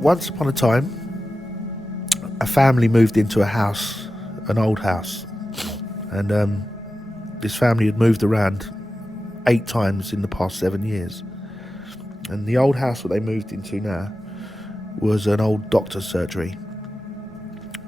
once upon a time, a family moved into a house, an old house, and this family had moved around 8 times in the past 7 years. And the old house that they moved into now was an old doctor's surgery.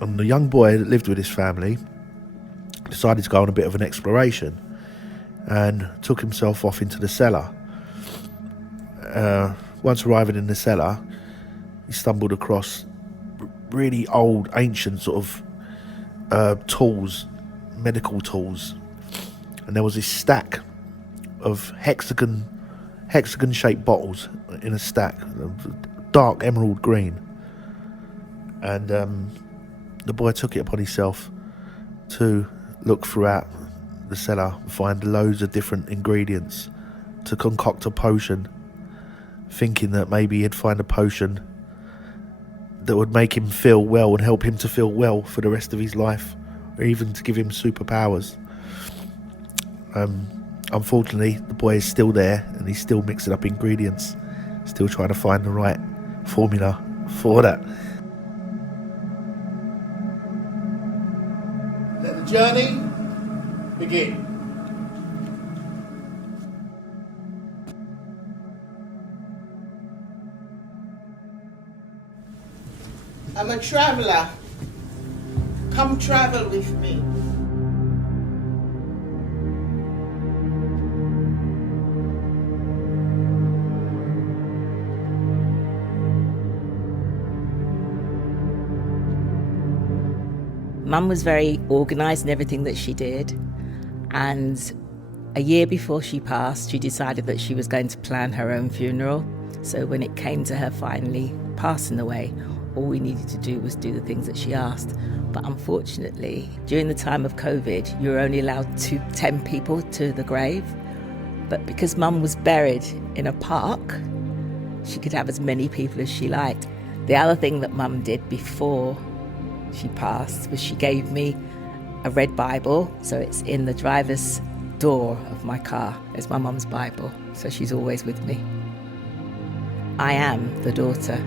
And the young boy that lived with his family decided to go on a bit of an exploration and took himself off into the cellar. Once arriving in the cellar, he stumbled across really old, ancient sort of tools, medical tools. And there was this stack of hexagon-shaped bottles in a stack, dark emerald green. And the boy took it upon himself to look throughout the cellar and find loads of different ingredients to concoct a potion, thinking that maybe he'd find a potion that would make him feel well and help him to feel well for the rest of his life, or even to give him superpowers. Unfortunately, the boy is still there and he's still mixing up ingredients, still trying to find the right formula for that. Let the journey begin. I'm a traveler. Come travel with me. Mum was very organised in everything that she did, and a year before she passed, she decided that she was going to plan her own funeral. So when it came to her finally passing away, all we needed to do was do the things that she asked. But unfortunately, during the time of COVID, you were only allowed 10 people to the grave. But because Mum was buried in a park, she could have as many people as she liked. The other thing that Mum did before she passed was she gave me a red Bible, so it's in the driver's door of my car. It's my mum's Bible, so she's always with me. I am the daughter.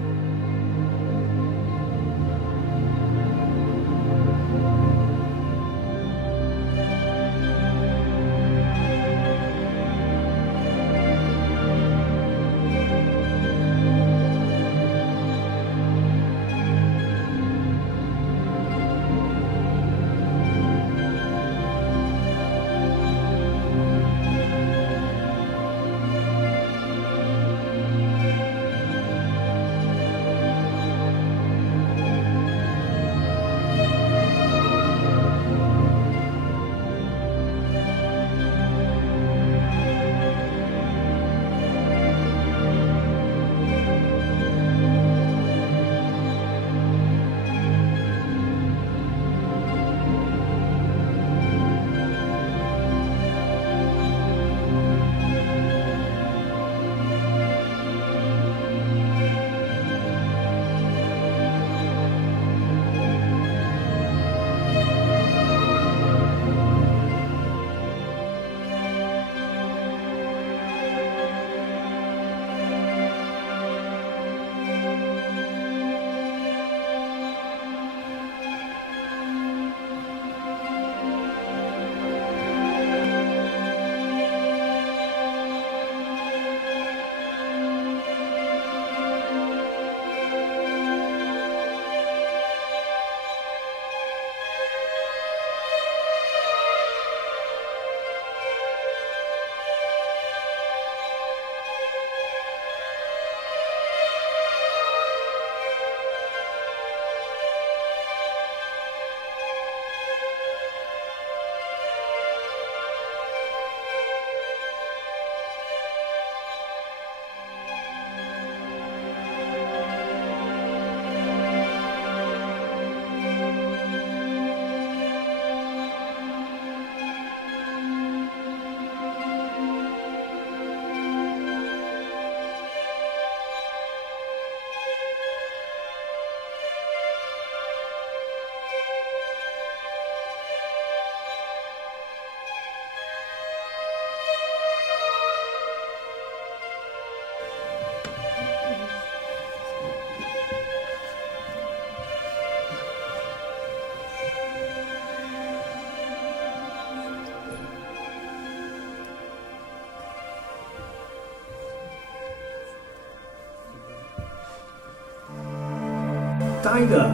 Tiger!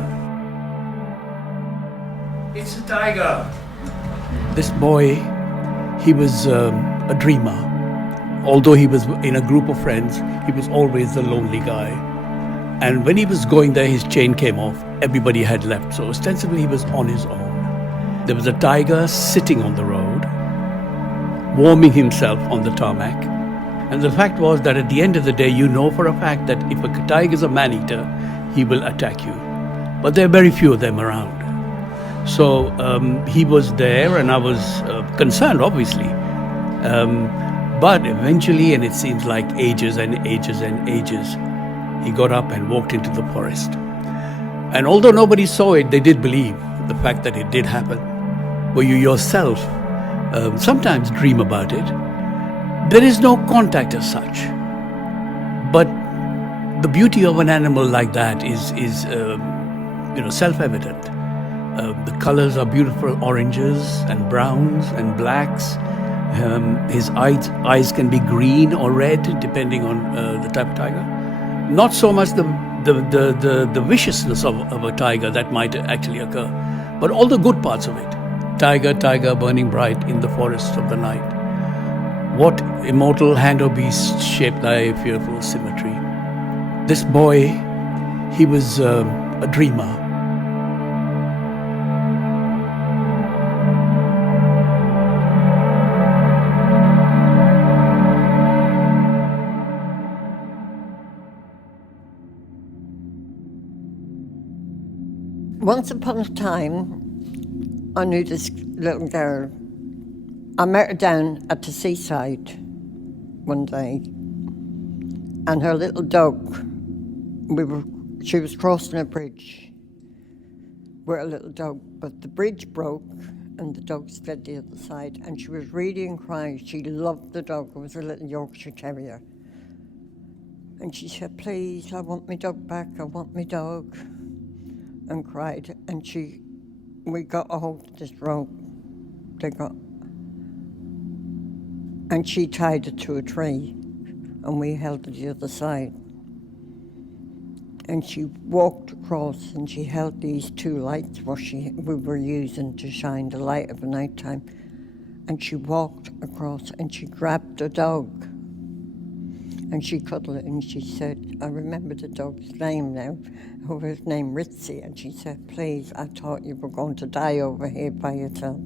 It's a tiger! This boy, he was a dreamer. Although he was in a group of friends, he was always the lonely guy. And when he was going there, his chain came off. Everybody had left, so ostensibly he was on his own. There was a tiger sitting on the road, warming himself on the tarmac. And the fact was that at the end of the day, you know for a fact that if a tiger is a man-eater, he will attack you. But there are very few of them around. So he was there, and I was concerned, obviously. But eventually, and it seems like ages and ages and ages, he got up and walked into the forest. And although nobody saw it, they did believe the fact that it did happen. Where you yourself sometimes dream about it. There is no contact as such. But the beauty of an animal like that is self-evident. The colors are beautiful oranges and browns and blacks. His eyes can be green or red, depending on the type of tiger. Not so much the viciousness of a tiger that might actually occur, but all the good parts of it. Tiger, tiger, burning bright in the forests of the night. What immortal hand or beast shaped thy fearful symmetry? This boy, he was a dreamer. Once upon a time, I knew this little girl. I met her down at the seaside one day, and her little dog, she was crossing a bridge with a little dog, but the bridge broke and the dog slid the other side, and she was really crying. She loved the dog. It was a little Yorkshire Terrier. And she said, "Please, I want my dog back, I want my dog," and cried. And we got a hold of this rope and she tied it to a tree, and we held it the other side. And she walked across, and she held these two lights we were using to shine the light of the night time. And she walked across, and she grabbed the dog, and she cuddled it, and she said, I remember the dog's name now, who was named Ritzy, and she said, "Please, I thought you were going to die over here by yourself."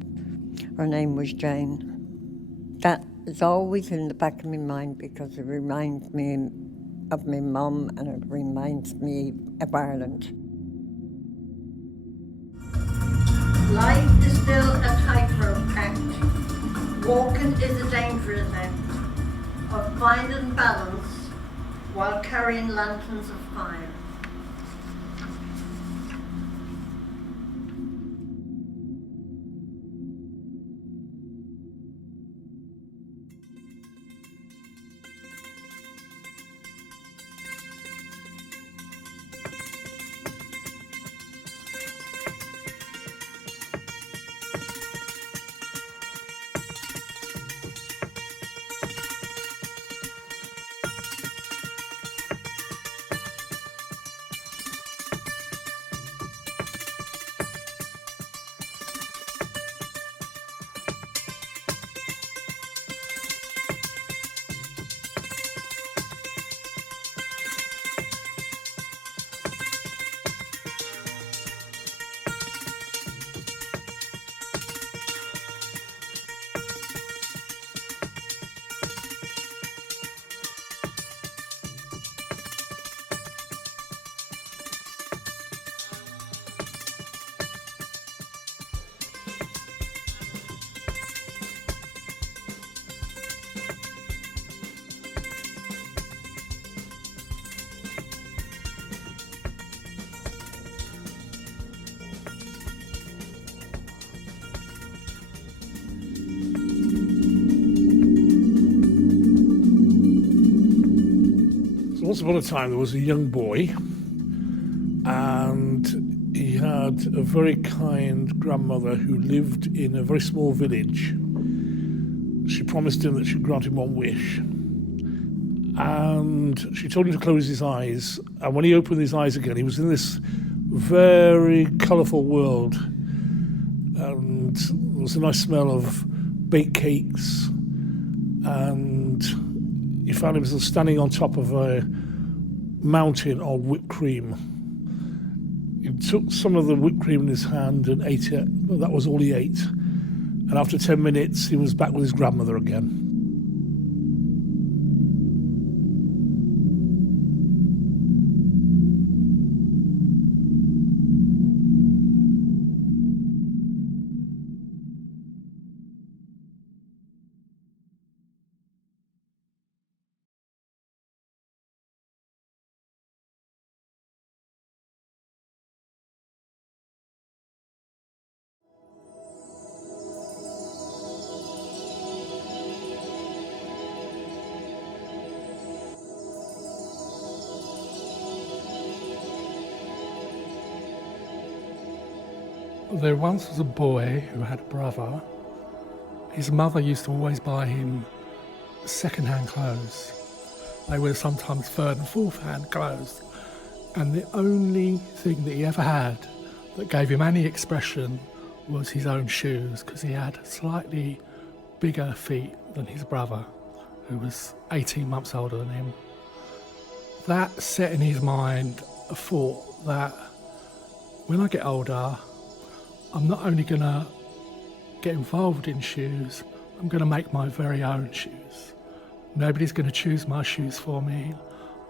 Her name was Jane. That is always in the back of my mind because it reminds me of my mum, and it reminds me of Ireland. Life is still a tightrope act. Walking is a dangerous act of finding balance while carrying lanterns of fire. Once upon a time, there was a young boy, and he had a very kind grandmother who lived in a very small village. She promised him that she'd grant him one wish, and she told him to close his eyes. And when he opened his eyes again, he was in this very colourful world. And there was a nice smell of baked cakes, and he found himself standing on top of a mountain of whipped cream. He took some of the whipped cream in his hand and ate it, but that was all he ate. And after 10 minutes, he was back with his grandmother again. There once was a boy who had a brother. His mother used to always buy him second-hand clothes. They were sometimes third and fourth-hand clothes. And the only thing that he ever had that gave him any expression was his own shoes, because he had slightly bigger feet than his brother, who was 18 months older than him. That set in his mind a thought that when I get older, I'm not only going to get involved in shoes, I'm going to make my very own shoes. Nobody's going to choose my shoes for me.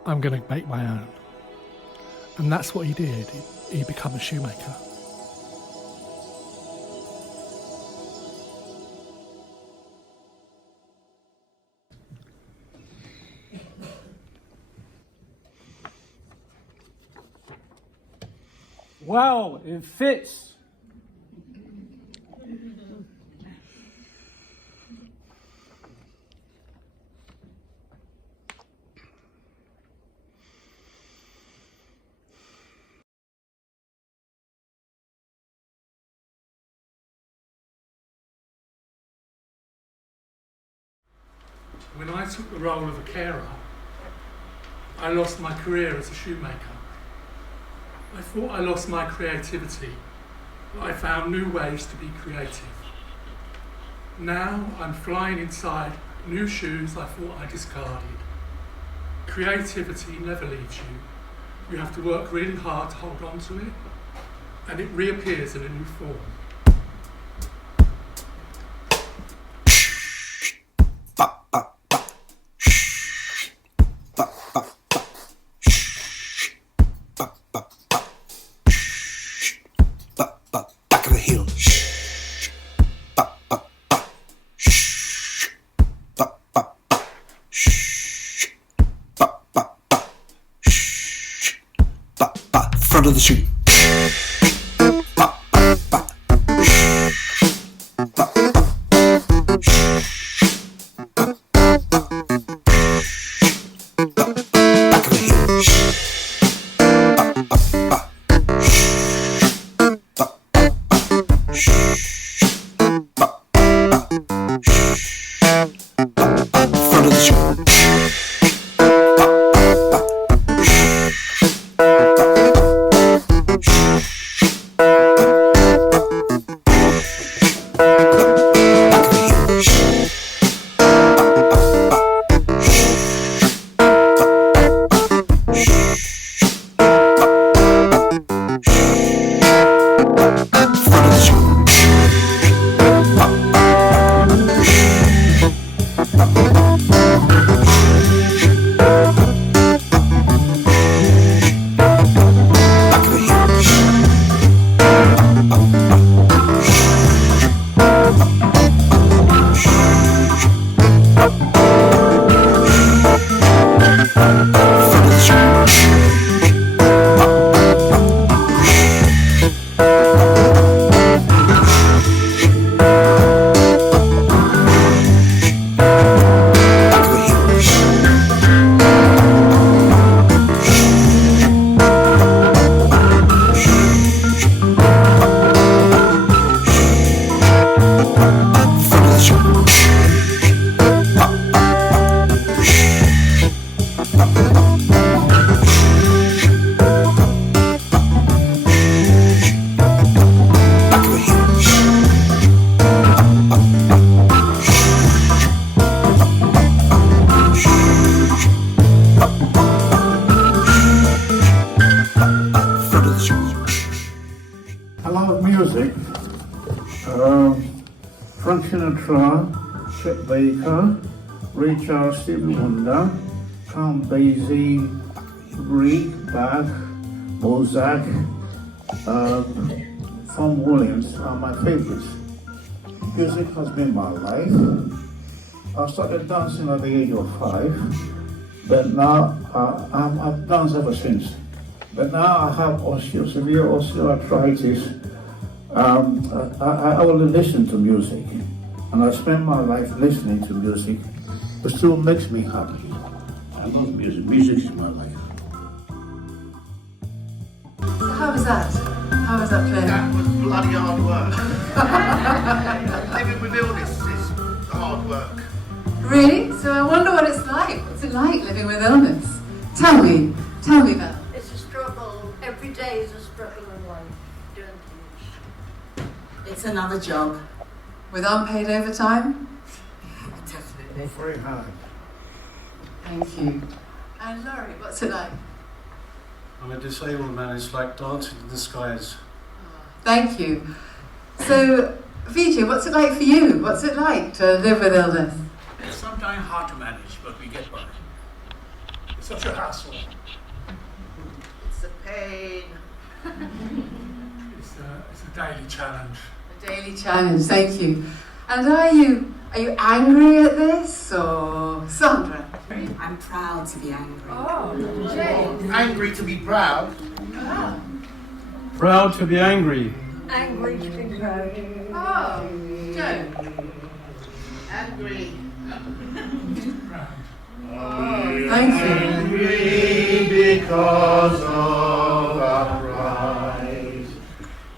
I'm going to make my own. And that's what he did. He became a shoemaker. Wow, it fits. When I took the role of a carer, I lost my career as a shoemaker. I thought I lost my creativity, but I found new ways to be creative. Now I'm flying inside new shoes I thought I discarded. Creativity never leaves you. You have to work really hard to hold on to it, and it reappears in a new form. Front of the shoe. Back of the heel. Front of the shoe. music. Frank Sinatra, Chet Baker, Ray Charles, Stevie Wonder, Count Basie, Grieg, Bach, Mozart, Tom Williams are my favorites. Music has been my life. I started dancing at the age of 5, but now I've danced ever since. But now I have severe osteoarthritis. I only listen to music, and I spend my life listening to music. It still makes me happy. I love music. Music is my life. So how was that? How was that playing? That was bloody hard work. Living with illness is hard work. Really? So I wonder what it's like. What's it like living with illness? Tell me, Val. It's a struggle. Every day is a struggle in life. Doing things. It's another job. With unpaid overtime? Definitely. Very hard. Thank you. And Laurie, what's it like? I'm a disabled man. It's like dancing in the skies. Thank you. So, Vijay, what's it like for you? What's it like to live with illness? It's sometimes hard to manage, but we get by. It's such a hassle. It's a pain. It's a daily challenge. A daily challenge, thank you. And are you angry at this, or Sandra? I'm proud to be angry. Oh, Jane. Angry to be proud. Ah. Proud to be angry. Angry to be proud. Oh, Joe. Angry. Oh, thank you. Angry because of our pride.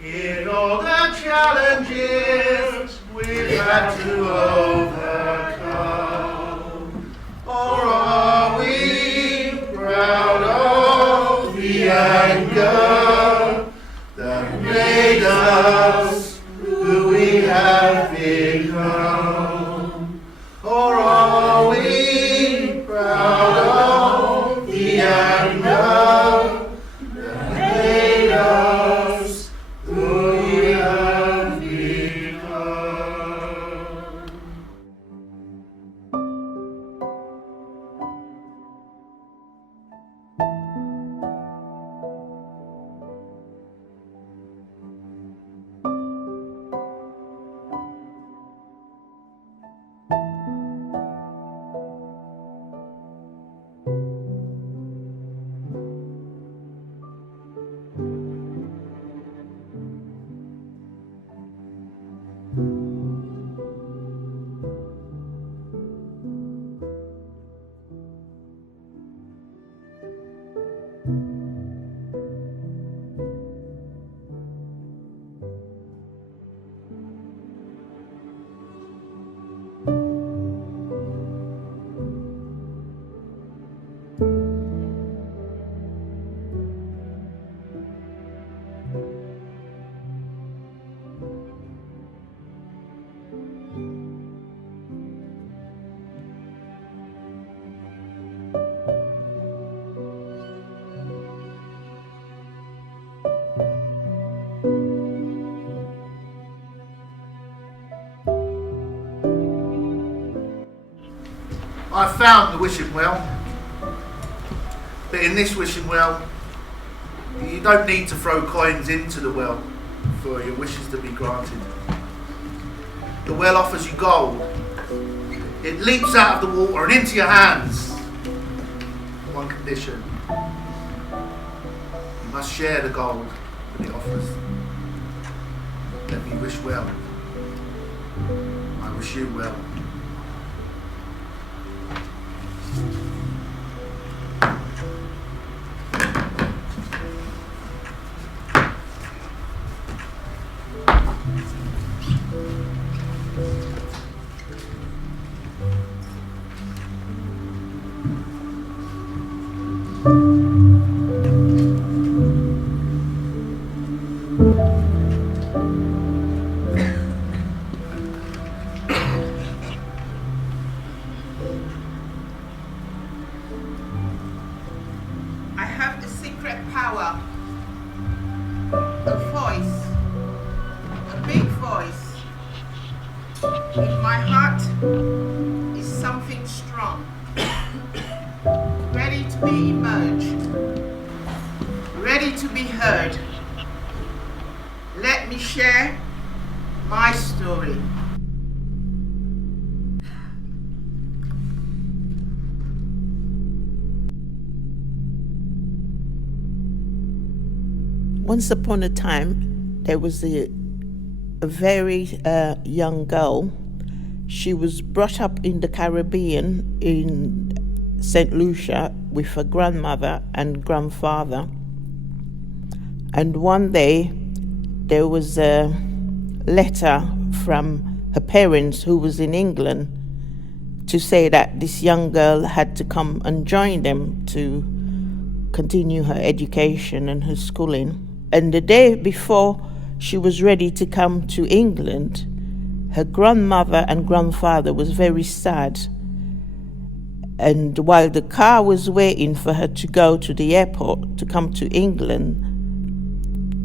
In all the challenges we've had to overcome. Or are we proud of the anger that made us who we have become? Or are we proud of the anger that made us who we have become? I found the wishing well, but in this wishing well, you don't need to throw coins into the well for your wishes to be granted. The well offers you gold. It leaps out of the water and into your hands. One condition: you must share the gold that it offers. Let me wish well. I wish you well. In my heart is something strong, ready to be emerged, ready to be heard. Let me share my story. Once upon a time, there was a very young girl. She was brought up in the Caribbean in St. Lucia with her grandmother and grandfather. And one day, there was a letter from her parents who was in England to say that this young girl had to come and join them to continue her education and her schooling. And the day before she was ready to come to England, her grandmother and grandfather was very sad. And while the car was waiting for her to go to the airport to come to England,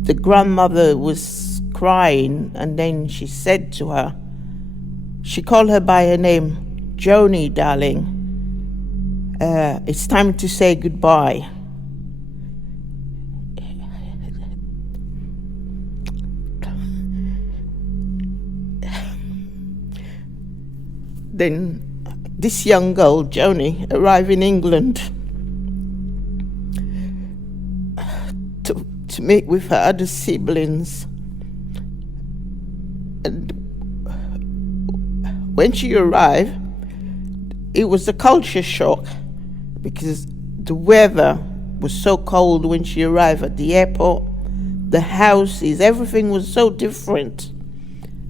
the grandmother was crying, and then she said to her, she called her by her name, Joni, darling, it's time to say goodbye. Then this young girl, Joni, arrived in England to meet with her other siblings. And when she arrived, it was a culture shock because the weather was so cold when she arrived at the airport. The houses, everything was so different.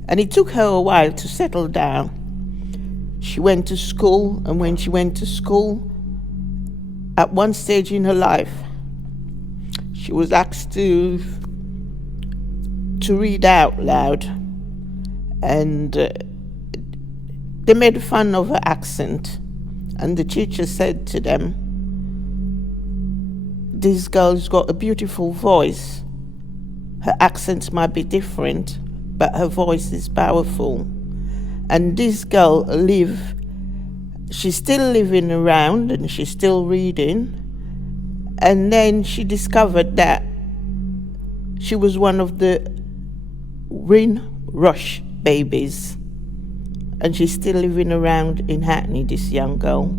And it took her a while to settle down. She went to school, and when she went to school, at one stage in her life, she was asked to read out loud, and they made fun of her accent, and the teacher said to them, "This girl's got a beautiful voice. Her accent might be different, but her voice is powerful." And this girl she's still living around and she's still reading. And then she discovered that she was one of the Windrush babies. And she's still living around in Hackney, this young girl.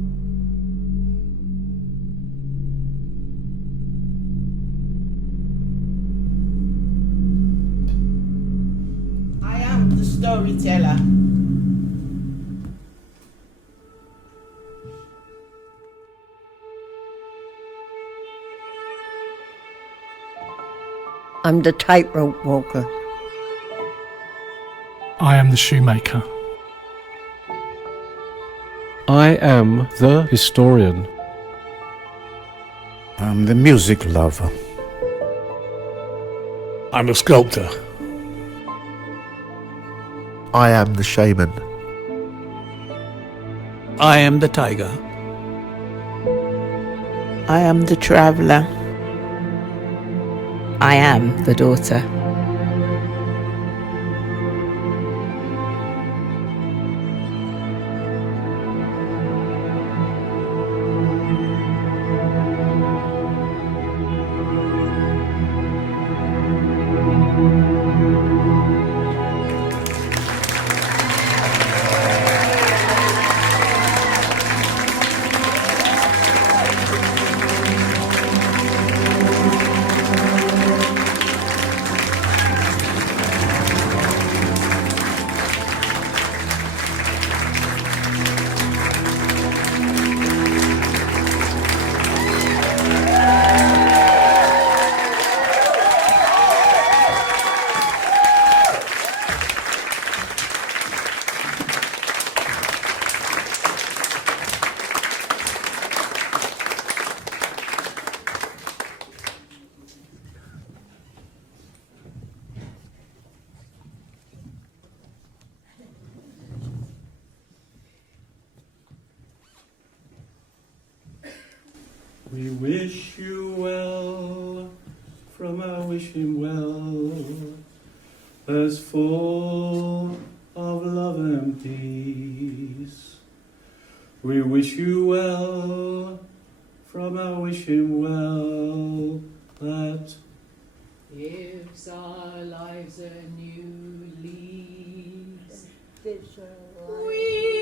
I am the storyteller. I'm the tightrope walker. I am the shoemaker. I am the historian. I'm the music lover. I'm a sculptor. I am the shaman. I am the tiger. I am the traveller. I am the daughter. We wish you well from our wishing well. As for of love and peace. We wish you well from our wishing well that gives our lives a new lease. Gives our lives We